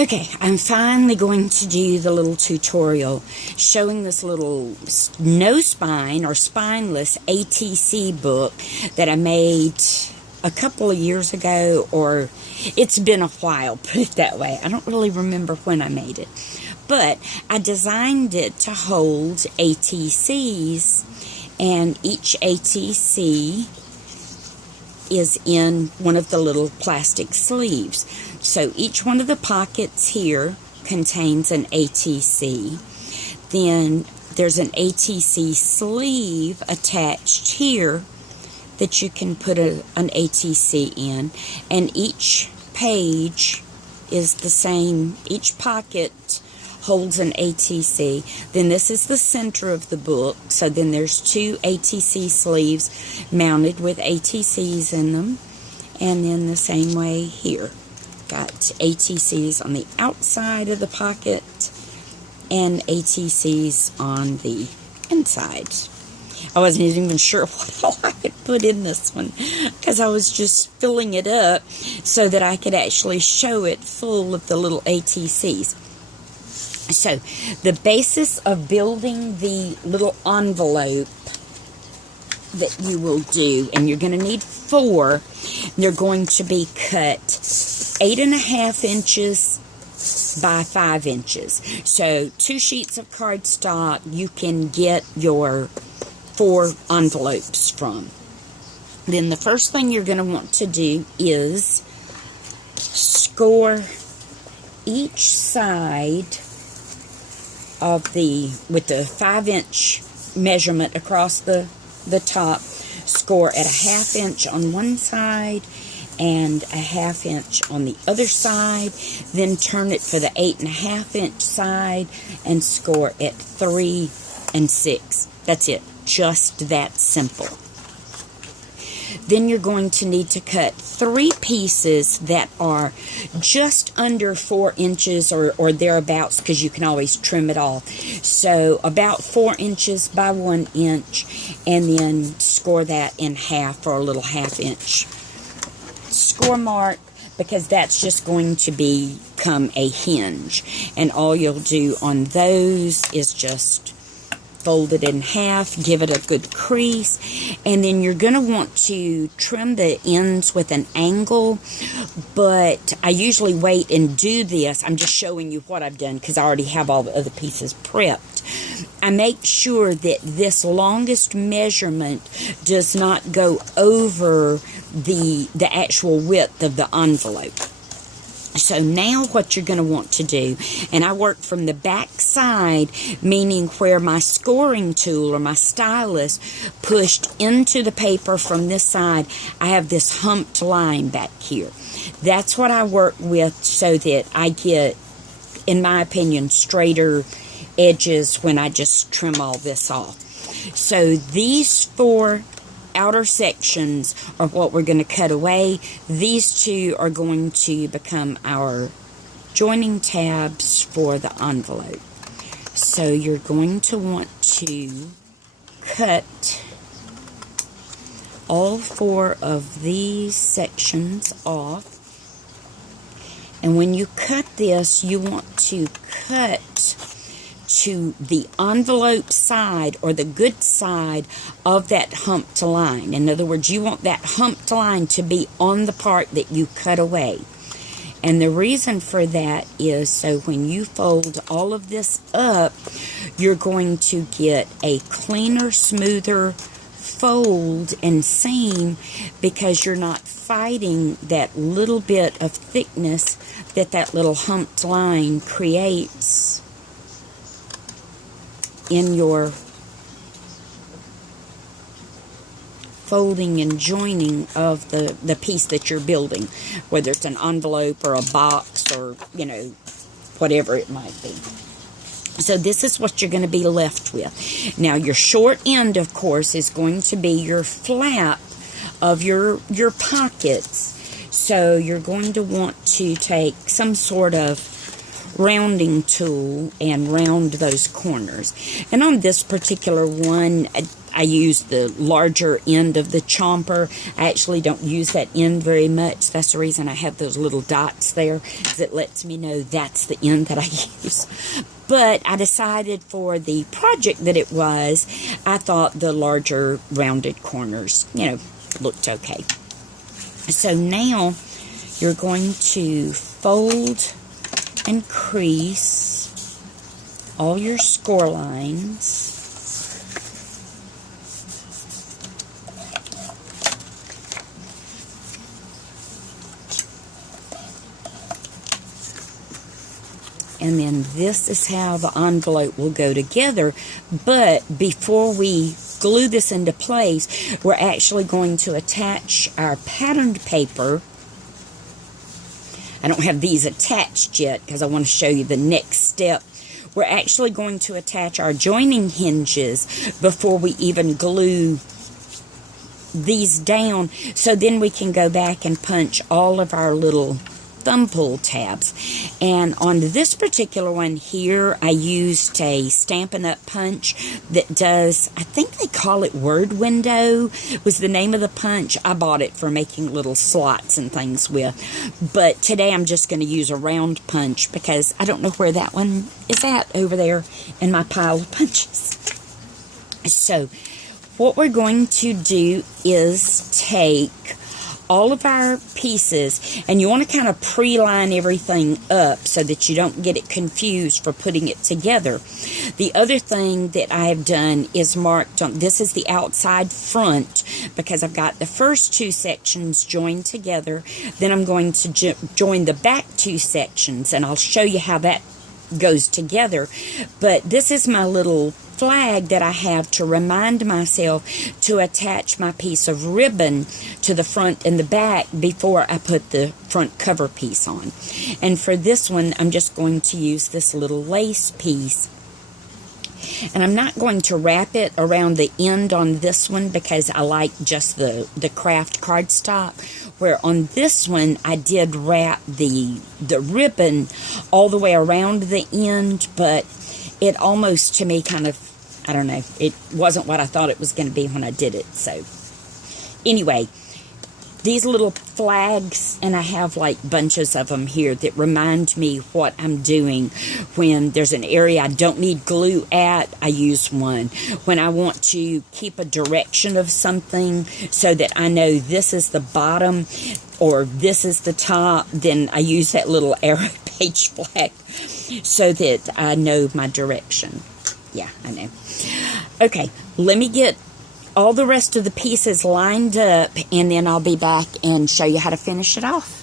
Okay, I'm finally going to do the little tutorial showing this little no spine or spineless ATC book that I made a couple of years ago, or it's been a while, put it that way. I don't really remember when I made it, but I designed it to hold ATCs, and each ATC is in one of the little plastic sleeves. So each one of the pockets here contains an ATC. Then there's an ATC sleeve attached here that you can put an ATC in. And each page is the same. Each pocket holds an ATC. Then this is the center of the book. So then there's two ATC sleeves mounted with ATCs in them. And then the same way here. Got ATCs on the outside of the pocket and ATCs on the inside. I wasn't even sure what all I could put in this one because I was just filling it up so that I could actually show it full of the little ATCs. So the basis of building the little envelope that you will do, and you're going to need 4. They're going to be cut 8.5 inches by 5 inches. So 2 sheets of cardstock you can get your 4 envelopes from. Then the first thing you're going to want to do is score each side of with the 5-inch measurement across the top. Score at a 1/2 inch on one side and a 1/2 inch on the other side. Then turn it for the 8.5 inch side and score at 3 and 6. That's it. Just that simple. Then you're going to need to cut 3 pieces that are just under 4 inches or thereabouts, because you can always trim it off. So about 4 inches by 1 inch, and then score that in half for a little 1/2 inch score mark, because that's just going to become a hinge. And all you'll do on those is just fold it in half, give it a good crease, and then you're going to want to trim the ends with an angle, but I usually wait and do this. I'm just showing you what I've done because I already have all the other pieces prepped. I make sure that this longest measurement does not go over the actual width of the envelope. So now what you're going to want to do, and I work from the back side, meaning where my scoring tool or my stylus pushed into the paper from this side, I have this humped line back here. That's what I work with so that I get, in my opinion, straighter edges when I just trim all this off. So these 4 outer sections are what we're going to cut away. These 2 are going to become our joining tabs for the envelope. So you're going to want to cut all 4 of these sections off. And when you cut this, you want to cut to the envelope side or the good side of that humped line. In other words, you want that humped line to be on the part that you cut away. And the reason for that is so when you fold all of this up, you're going to get a cleaner, smoother fold and seam, because you're not fighting that little bit of thickness that little humped line creates in your folding and joining of the piece that you're building, whether it's an envelope or a box or, whatever it might be. So this is what you're going to be left with. Now your short end, of course, is going to be your flap of your pockets. So you're going to want to take some sort of rounding tool and round those corners. And on this particular one, I I use the larger end of the chomper. I actually don't use that end very much. That's the reason I have those little dots there, because it lets me know that's the end that I use. But I decided for the project that it was, I thought the larger rounded corners, looked okay. So now you're going to fold and crease all your score lines. And then this is how the envelope will go together. But before we glue this into place, we're actually going to attach our patterned paper. I don't have these attached yet because I want to show you the next step. We're actually going to attach our joining hinges before we even glue these down, so then we can go back and punch all of our little thumb pull tabs. And on this particular one here, I used a Stampin' Up! Punch that does, I think they call it Word Window, was the name of the punch. I bought it for making little slots and things with. But today I'm just going to use a round punch because I don't know where that one is at over there in my pile of punches. So what we're going to do is take all of our pieces, and you want to kind of pre-line everything up so that you don't get it confused for putting it together. The other thing that I have done is marked on, this is the outside front, because I've got the first two sections joined together, then I'm going to join the back two sections, and I'll show you how that goes together. But this is my little flag that I have to remind myself to attach my piece of ribbon to the front and the back before I put the front cover piece on. And for this one, I'm just going to use this little lace piece. And I'm not going to wrap it around the end on this one because I like just the craft cardstock. Where on this one, I did wrap the ribbon all the way around the end, but it almost, to me, kind of, I don't know, it wasn't what I thought it was going to be when I did it. So, anyway, these little flags, and I have like bunches of them here that remind me what I'm doing. When there's an area I don't need glue at, I use one. When I want to keep a direction of something so that I know this is the bottom or this is the top, then I use that little arrow page flag so that I know my direction. Yeah, I know. Okay, let me get all the rest of the pieces lined up, and then I'll be back and show you how to finish it off.